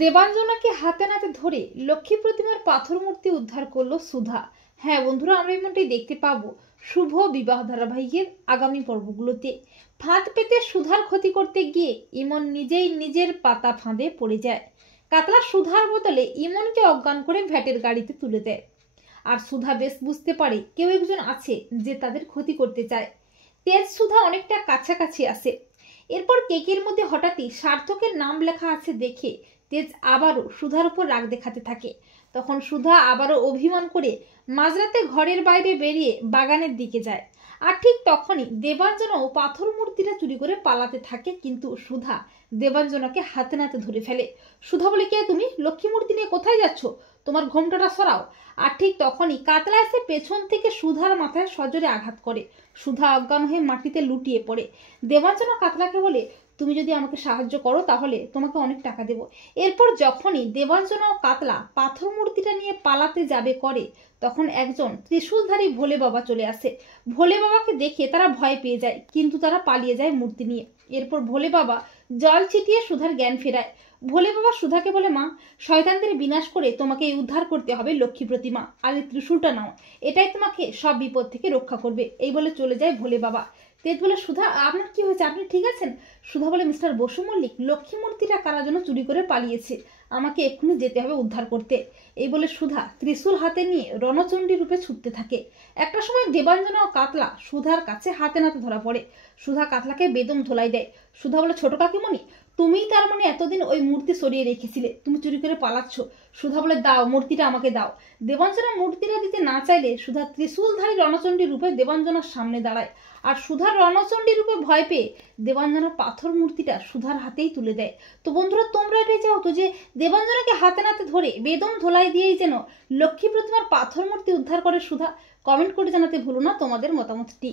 দেবাঞ্জনাকে হাতে নাতে ধরে লক্ষ্মী প্রতিমার পাথর মূর্তি উদ্ধার করলো সুধা। হ্যাঁ বন্ধুরা, আমরা এমনটাই দেখতে পাবো শুভ বিবাহ ধারাবাহিকের আগামী পর্বগুলোতে। ফাঁদ পেতে সুধার ক্ষতি করতে গিয়ে ইমন নিজেই নিজের পাতা ফাঁদে পড়ে যায়। কাতলা সুধার বদলে ইমনকে অজ্ঞান করে ভ্যাটের গাড়িতে তুলে দেয়। আর সুধা বেশ বুঝতে পারে কেউ একজন আছে যে তাদের ক্ষতি করতে চায়। তেজ সুধা অনেকটা কাছাকাছি আসে। এরপর কেকের মধ্যে হঠাৎই সার্থকের নাম লেখা আছে দেখে তেজ আবারও সুধার উপর রাগ দেখাতে থাকে। তখন সুধা আবারও অভিমান করে মাঝরাতে ঘরের বাইরে বেরিয়ে বাগানের দিকে যায়। আর ঠিক তখনই দেবাঞ্জনাও পাথর মূর্তিটা চুরি করে পালাতে থাকে, কিন্তু সুধা দেবাঞ্জনাকে হাতে নাতে ধরে ফেলে। সুধা বলে, কে তুমি? লক্ষ্মী মূর্তি নিয়ে কোথায় যাচ্ছ? তোমার ঘোমটাটা সরাও। আর ঠিক তখনই কাতলা এসে পেছন থেকে সুধার মাথায় সজোরে আঘাত করে। সুধা অজ্ঞান হয়ে মাটিতে লুটিয়ে পড়ে। দেবাঞ্জনা কাতলাকে বলে, তুমি যদি আমাকে সাহায্য করো তাহলে তোমাকে অনেক টাকা দেব। এরপর যখনই দেবাঞ্জনা ও কাতলা পাথর মূর্তিটা নিয়ে পালাতে যাবে করে, তখন একজন ত্রিশূলধারী ভোলে বাবা চলে আসে। ভোলে বাবাকে দেখে তারা ভয় পেয়ে যায়, কিন্তু তারা পালিয়ে যায় মূর্তি নিয়ে। এরপর ভোলে বাবা জল ছিটিয়ে সুধার জ্ঞান ফেরায়। ভোলে বাবা সুধাকে বলে, মা, শয়তানদের বিনাশ করে তোমাকে উদ্ধার করতে হবে লক্ষ্মী প্রতিমা, আর এই ত্রিশূলটা নাও, এটাই তোমাকে সব বিপদ থেকে রক্ষা করবে। এই বলে চলে যায় ভোলে বাবা। তেজ বলে, সুধা আপনার কি হয়েছে? আপনি ঠিক আছেন? সুধা বলে, মিস্টার বসু মল্লিক, লক্ষ্মী মূর্তিটা কারা যেন চুরি করে পালিয়েছে, আমাকে এক্ষুনি যেতে হবে উদ্ধার করতে। এই বলে সুধা ত্রিশূল হাতে নিয়ে রণচণ্ডী রূপে ছুটতে থাকে। একটা সময় দেবাঞ্জনা ও কাতলা সুধার কাছে হাতে নাতে ধরা পড়ে। সুধা কাতলাকে বেদম ধোলাই দেয়। সুধা বলে, ছোট কাকিমণি, তুমিই তার মানে এতদিন ওই মূর্তি সরিয়ে রেখেছিলে, তুমি চুরি করে পালাচ্ছ। সুধা বলে, দাও, মূর্তিটা আমাকে দাও। দেবাঞ্জনা মূর্তিটা দিতে না চাইলে সুধা ত্রিশূলধারী রণচণ্ডী রূপে দেবাঞ্জনার সামনে দাঁড়ায়। আর সুধার রণচণ্ডী রূপে ভয় পেয়ে দেবাঞ্জনা পাথর মূর্তিটা সুধার হাতেই তুলে দেয়। তো বন্ধুরা, তোমরা এটাই চাও তো যে দেবাঞ্জনাকে হাতে নাতে ধরে বেদম ধোলাই দিয়েই যেন লক্ষ্মী প্রতিমার পাথর মূর্তি উদ্ধার করে সুধা? কমেন্ট করে জানাতে ভুলো না তোমাদের মতামতটি।